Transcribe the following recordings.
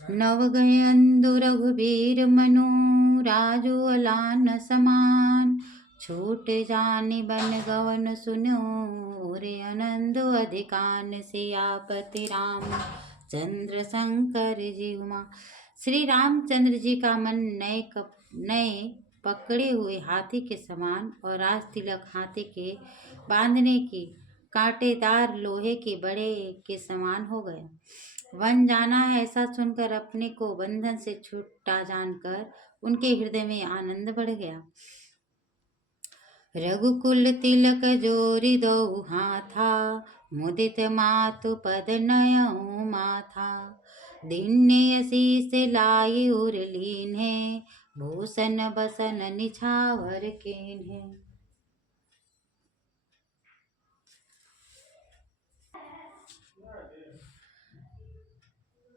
नव गए अंधु रघुबीर मनु, राजू अलान समान। छूट जानि बन गवन सुनो, रे आनंद अधिकान सियापति राम चंद्र शंकर जी उमा। श्री रामचंद्र जी का मन नए पकड़े हुए हाथी के समान और राज तिलक हाथी के बांधने की कांटेदार लोहे के बड़े के समान हो गया। वन जाना है ऐसा सुनकर अपने को बंधन से छूटा जानकर उनके हृदय में आनंद बढ़ गया। रघुकुल तिलक जोरी दो हाथा, मुदित मातु पद नयऊ माथा। दिन्य शीस लाई उर लीन्हे, भूषण बसन निछावर कीन्हे।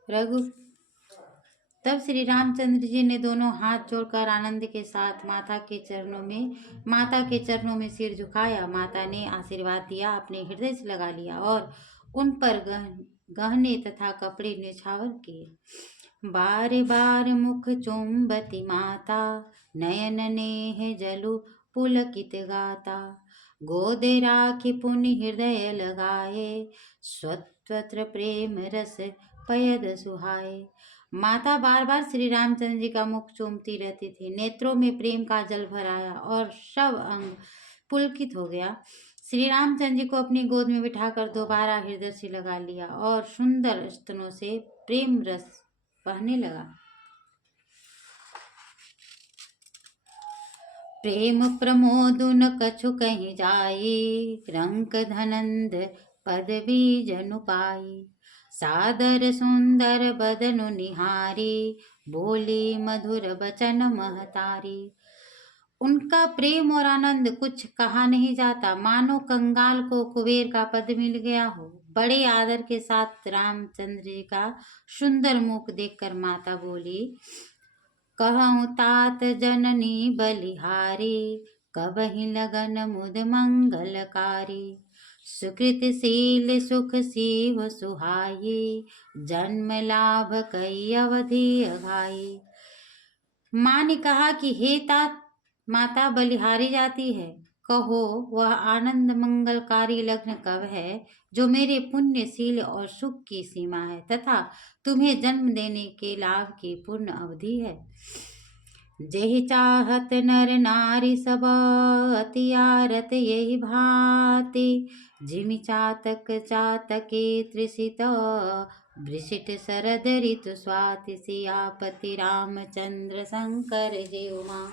रघु तब श्री रामचंद्र जी ने दोनों हाथ जोड़कर आनंद के साथ माता के चरणों में सिर झुकाया। माता ने आशीर्वाद दिया, अपने हृदय से लगा लिया और उन पर गहने तथा कपड़े न्यौछावर किए। बार बार मुख चुंबती माता, नयन नेह जलु पुलकित गाता। गोदे राखी पुनि हृदय लगाए, स्वतंत्र प्रेम रस पयद सुहाए। माता बार बार श्री रामचंद्र जी का मुख चूमती रहती थी। नेत्रों में प्रेम का जल भर आया और सब अंग पुलकित हो गया। श्री रामचंद्र जी को अपनी गोद में बिठाकर दोबारा हृदय से लगा लिया और सुंदर स्तनों से प्रेम रस बहने लगा। प्रेम प्रमोद न कछु कहीं जाई, रंक धनंद पदवी जनु पाई। सादर सुंदर बदनु निहारी, बोली मधुर बचन महतारी। उनका प्रेम और आनंद कुछ कहा नहीं जाता, मानो कंगाल को कुबेर का पद मिल गया हो। बड़े आदर के साथ रामचंद्र जी का सुंदर मुख देखकर माता बोली, कहूँ तात जननी बलिहारी, कबहि लगन मुद मंगलकारी। सुकृत शील सुख सीव सुहाई, जन्म लाभ कई अवधि अघाई। माँ ने कहा कि हे तात, माता बलिहारी जाती है, कहो वह आनंद मंगलकारी लग्न कब है जो मेरे पुण्यशील और सुख की सीमा है तथा तुम्हें जन्म देने के लाभ की पूर्ण अवधि है। जेहि चाहत नर नारी सब, अति आरत यही भांति। जिमि चातक चातके त्रिषित, वृषित शरद ऋतु स्वाति। सियापति रामचंद्र शंकर जय उमा।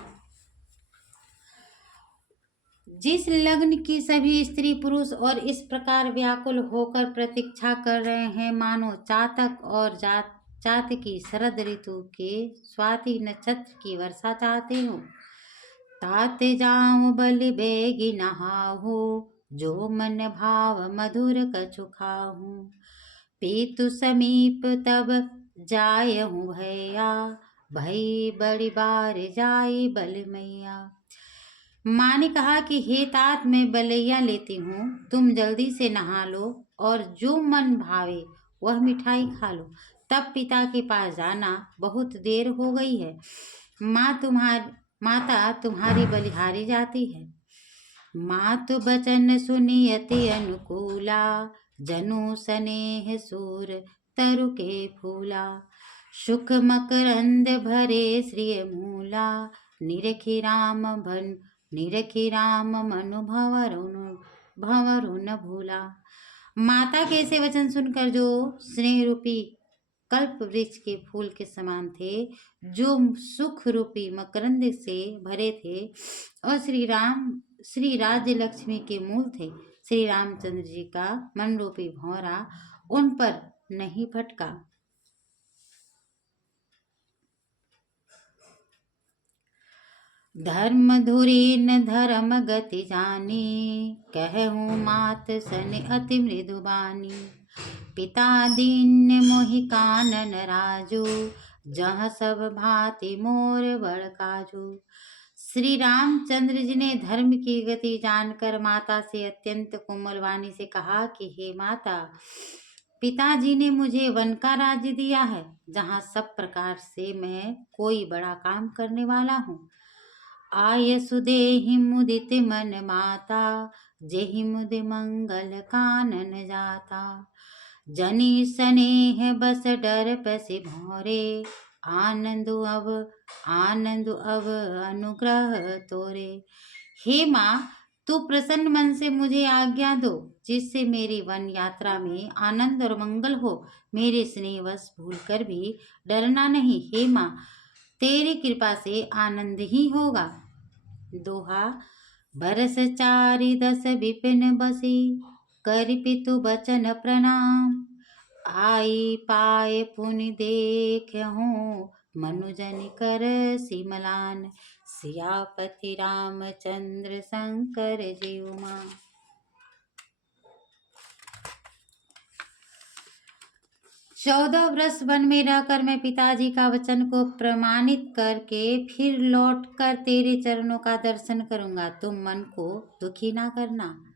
जिस लग्न की सभी स्त्री पुरुष और इस प्रकार व्याकुल होकर प्रतीक्षा कर रहे हैं, मानो चातक और चातकी शरद ऋतु के स्वाति नक्षत्र की वर्षा चाहते हो। ताते जाऊं बलि बेगी नहाहू, जो मन भाव मधुर कछु खाहू। पीतु समीप तब जायहूँ भैया, भई बड़ी बार जाई बल मैया। माँ ने कहा कि हे तात, मैं बलैया लेती हूँ, तुम जल्दी से नहा लो और जो मन भावे वह मिठाई खा लो। तब पिता के पास जाना, बहुत देर हो गई है। माता तुम्हारी बलिहारी जाती है। मातु बचन सुनी अति अनुकूला, जनु स्नेह सूर तरु के फूला। सुख मकरंद भरे श्रिय मूला, निरखी राम मनु भंवरु न भूला। माता के ऐसे वचन सुनकर, जो स्नेह रूपी कल्प वृक्ष के फूल के समान थे, जो सुख रूपी मकरंद से भरे थे और श्री राज्य लक्ष्मी के मूल थे, श्री रामचंद्र जी का मन रूपी भंवरा उन पर नहीं फटका। धर्म धुरी न धर्म गति जानी, कहूँ मात सन अति मृदु बानी। पिता दीन मोहि कानन राजू, जहाँ सब भांति मोर बड़ काजू। श्री रामचंद्र जी ने धर्म की गति जानकर माता से अत्यंत कोमल वाणी से कहा कि हे माता, पिताजी ने मुझे वन का राज्य दिया है, जहाँ सब प्रकार से मैं कोई बड़ा काम करने वाला हूँ। आय सुदेहि मुदित मन माता, जेहि मुद मंगल कानन जाता। जनि स्नेह बस डर पसि भौरे, आनंद अब अनुग्रह तोरे। हे माँ, तू प्रसन्न मन से मुझे आज्ञा दो, जिससे मेरी वन यात्रा में आनंद और मंगल हो। मेरे स्नेहवश भूल कर भी डरना नहीं। हे माँ, तेरी कृपा से आनंद ही होगा। दोहा। बरस चारि दस विपिन बसी, कर पितु बचन प्रणाम। आई पाए पुनि देखहूँ, मनुजन कर सिमलान। सियापति रामचंद्र शंकर जीव मां। 14 वर्ष वन में रहकर मैं पिताजी का वचन को प्रमाणित करके फिर लौटकर तेरे चरणों का दर्शन करूंगा। तुम मन को दुखी ना करना।